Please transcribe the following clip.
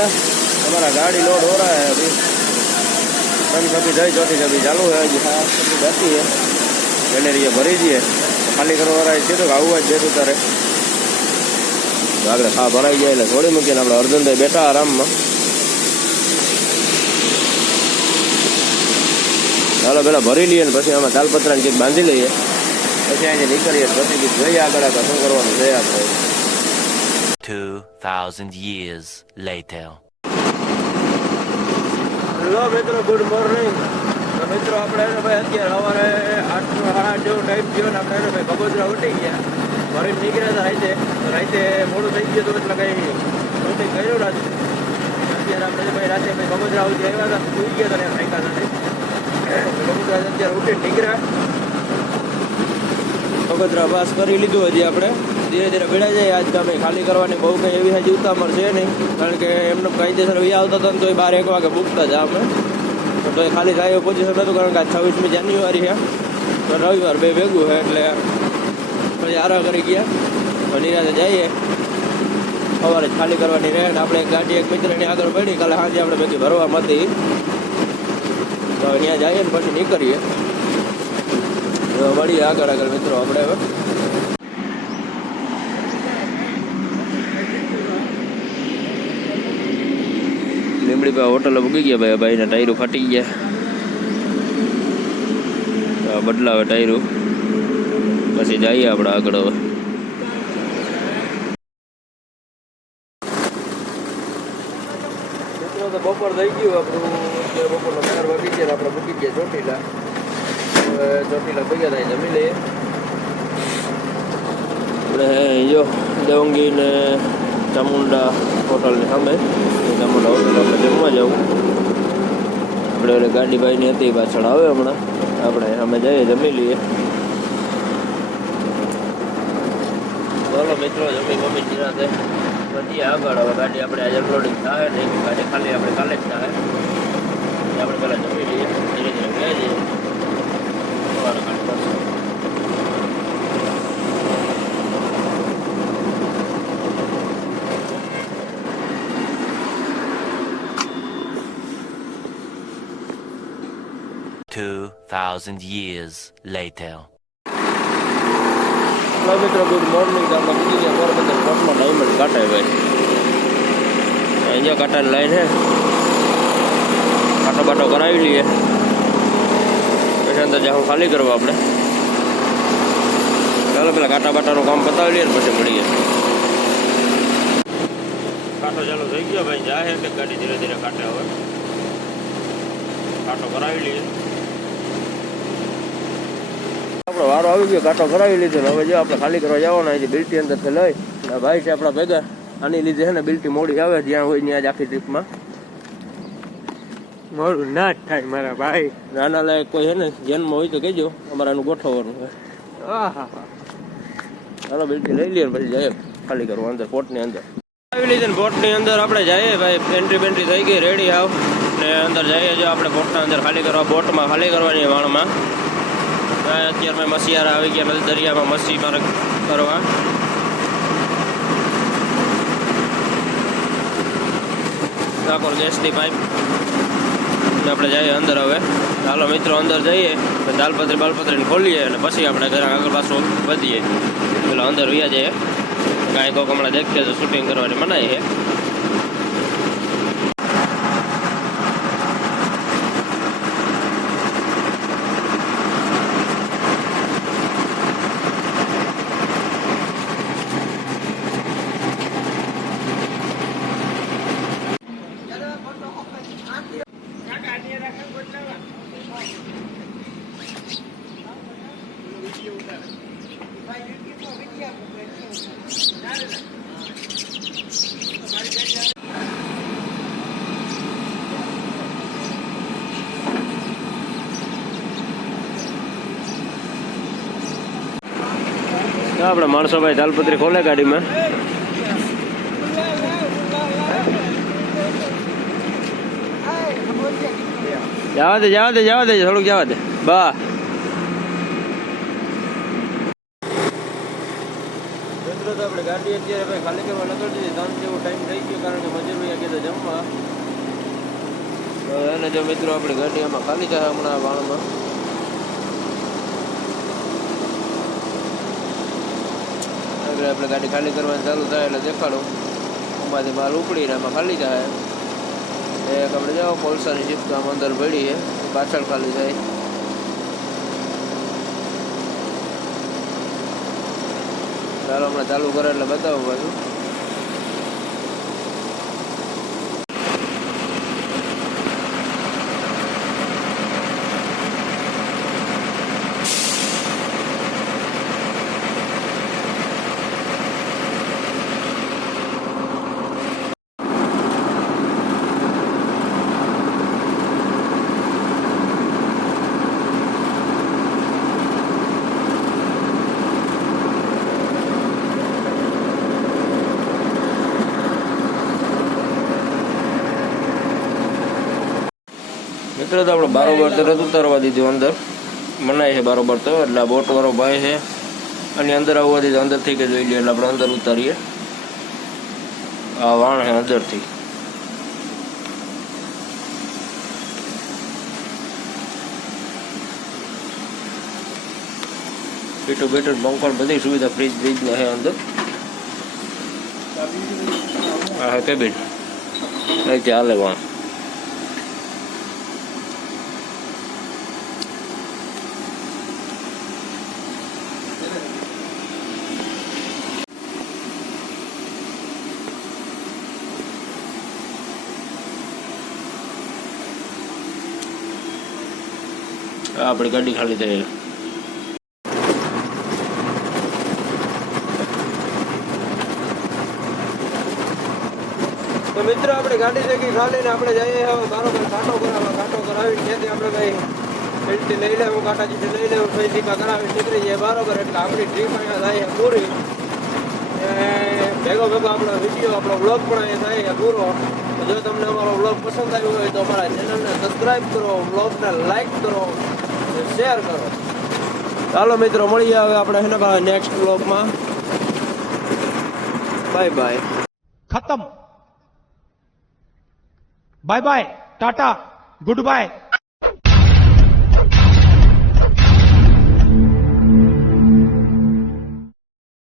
भैया हमारा गाड़ी लोड हो रहा है अभी ત્રણ છબી જઈ ચોથી છબી ચાલુ है હજી હા છબી બાકી है ગેલેરીએ ભરી દઈએ ખાલી કરવા વાળા છે તો કે આવું જ દેતું તારે તો આગળ ખા ભરાઈ જાય એટલે છોડી મૂકીને આપણે અર્જુનભાઈ બેઠા આરામમાં ચાલો પેલા ભરી લઈએ ને પછી આમાં તાલપત્રાની ચીજ બાંધી લઈએ પછી અહીંયા નીકળીએ ને પછી કીધું જોઈએ આગળ આગળ શું કરવાનું જોઈએ આપણે 2,000 years later. હેલો મિત્રો. ગુડ મોર્નિંગ તો મિત્રો આપણે ભાઈ અત્યારે સવારે આઠ આઠ જેવો ટાઈમ થયો ને આપણે ભાઈ બગોદરા ઉઠી ગયા. ફરી નીકળ્યા હતા રાતે. રાતે મોડું થઈ ગયું હતું એટલે કંઈ શૂટિંગ કર્યું નથી અત્યારે આપણે ભાઈ રાતે ભાઈ બગોદરા સુધી આવ્યા હતા સુઈ ગયા હતા થાક્યા હતા નહીં અત્યારે ઉઠી નીકળ્યા. બગોદરા પાસ કરી લીધું હજી આપણે. ધીરે ધીરે ભેળા જાય. આજ તમે ખાલી કરવાની બહુ કંઈ એવી હજી ઉતામળ છે નહીં. કારણ કે એમને કાયદેસર વી આવતા હતા ને તો એ બાર એક વાગે ભૂખતા જ અમે તો એ ખાલી થાય એવું પોઝિશન નહોતું કારણ કે આજ છવ્વીસમી જાન્યુઆરી છે. તો રવિવાર બે ભેગું છે એટલે પછી આરા કરી ગયા. નિરાતે જઈએ. સવારે ખાલી કરવાની રહે આપણે એક ગાડી એક મિત્રની આગળ પડી. કાલે સાંજે આપણે ભેગી ભરવા હતી તો અહીંયા જઈએ ને પછી નીકળીએ. મળીએ આગળ આગળ મિત્રો આપણે હવે. લીમડી પાસે હોટલ મૂકી ગયા ભાઈ ભાઈને ટાયરો ફાટી ગયા. બદલાવે ટાયરો. પછી જઈએ આપણે આગળ હવે. બપોર થઈ ગયું આપણું બપોરના ચાર વાગી ગયા આપણે મૂકી ગયા ચોટીલા. હવે ચોટીલા ભેગા થાય જમી લઈએ. આપણે જો દેવંગી ને ચામુંડા હોટલની સામે. એ ચામુંડા હોટલ આપણે જમવા જવું આપણે ઓલી ગાડી ભાઈની હતી એ પાછળ આવે હમણાં. આપણે અમે જઈએ, જમી લઈએ. ચાલો મિત્રો, જમી મમ્મી નિરાતે વધીએ આગળ હવે ગાડી આપણે આજે અપલોડિંગ થાય નહીં. ગાડી ખાલી આપણે કાલે જ થાય. એટલે આપણે પહેલાં જમી લઈએ. ધીરે ધીરે ગયા જઈએ thousand years later. હેલો મિત્રો. ગુડ મોર્નિંગ આપણે ગયા પોરબંદર પોર્ટમાં ડાયમંડ કાંઠે ભાઈ અહીંયા કાંટાની લાઈન હે. કાંટો બાટો કરાવી લઈએ. પછી અંદર જાઉં ખાલી કરવા આપણે. ચાલો પેલા કાંટા બાટાનું કામ પતાવી લઈએ ને પછી મળીએ. કાંટો ચાલુ થઈ ગયો ભાઈ. જાય કે ગાડી ધીરે ધીરે કાંટે હવે. કાંટો કરાવી લઈએ. આપણો વારો આવી ગયો કાંટો કરાવી લીધો હવે જો આપણે ખાલી કરવા જવાના છે બિલ્ટી અંદરથી લઈ. ભાઈ છે આપણા ભેગા આની લીધે છે ને બિલ્ટી મોડી આવે જ્યાં હોય ત્યાં જ આખી ટ્રીપમાં. મોડું ના જ થાય મારા ભાઈ. નાના લાયક કોઈ છે ને જન્મ હોય તો કહેજો અમારાનું ગોઠવવાનું આહા ચાલો બિલ્ટી લઈ લઈએ પછી જઈએ. ખાલી કરવું અંદર પોર્ટની અંદર. આવી લીધી ને પોર્ટની અંદર આપણે જઈએ ભાઈ એન્ટ્રી બેન્ટ્રી થઈ ગઈ રેડી આવ. ને અંદર જઈએ જો આપણે પોર્ટના અંદર ખાલી કરવા બોટમાં ખાલી કરવાની વાણમાં. અત્યારમાં મસીયારા આવી ગયા નથી દરિયામાં મસી મારે કરવા ઠાકોર ગેસની પાઇપ ને આપણે જઈએ અંદર હવે ચાલો મિત્રો અંદર જઈએ તો દાલપત્રી બાલપત્રીને ખોલીએ અને પછી આપણે ઘરે આગળ પાછું વધીએ પેલા અંદર વ્યા જઈએ કાંઈ કોક હમણાં દેખીએ તો શૂટિંગ કરવાની મનાઈ છે તો આપણે માણસો ભાઈ તાલપત્રી ખોલે ગાડીમાં. જવા દે જવા દે જવા દે, થોડુંક જવા દે. બા. મિત્રો, તો આપણે ગાડી અત્યારે ખાલી કરવા નીકળી દીધી. ત્રણ જેવો ટાઈમ થઈ ગયો, કારણ કે મજૂર ભાઈ કીધું જમવા. એને જો મિત્રો, આપણી ગાડી આમાં ખાલી થાય હમણાં વાણમાં. આગળ આપણે ગાડી ખાલી કરવાની ચાલુ થાય એટલે દેખાડું. આમાંથી માલ ઉપડીને આમાં ખાલી થાય. એક આપણે જાઓ, કોલસાની શિફ્ટ આમ અંદર પડી પાછળ ખાલી થાય. ચાલો, હમણાં ચાલુ કરે એટલે બતાવું પાછું. મિત્રો, તો આપણે બારોબાર તરત ઉતારવા દીધું અંદર. મનાય છે બારોબાર તો, એટલે આ બોટ વાળો ભાઈ છે. અને અંદર આવવા દીધું, અંદરથી કે જોઈ લઈએ એટલે આપણે અંદર ઉતારીએ. આ વાણ છે અંદરથી. પીટું બેટર બંકર બધી સુવિધા, ફ્રીજ ફ્રીજ ને છે અંદર. હા હે કેબિન. અહીંથી ચાલે વાણ. આપણી ગાડી ખાલી થઈ તો મિત્રો, આપણે ગાડી જગી ખાલી ને આપણે જઈએ હવે બરોબર કાંટો કરાવવા, કાંટો કરાવી ત્યાંથી આપણે કઈ ફેલથી લઈ લેવું, કાંટાજીથી લઈ લેવું, પછી ટીપા કરાવીને નીકળી જાય બરોબર, એટલે આપણી ટ્રીપ અહીંયા થાય પૂરી. ભેગો ભેગો આપણો વીડિયો, આપણો બ્લોગ પણ અહીંયા થાય પૂરો. જો તમને અમારો બ્લોગ પસંદ આવ્યો હોય તો અમારા ચેનલને સબસ્ક્રાઈબ કરો બ્લોગને લાઈક કરો શેર કરો. ચાલો મિત્રો, મળીએ હવે આપણે હેને નેક્સ્ટ બ્લોગમાં બાય બાય ખતમ. Bye bye tata goodbye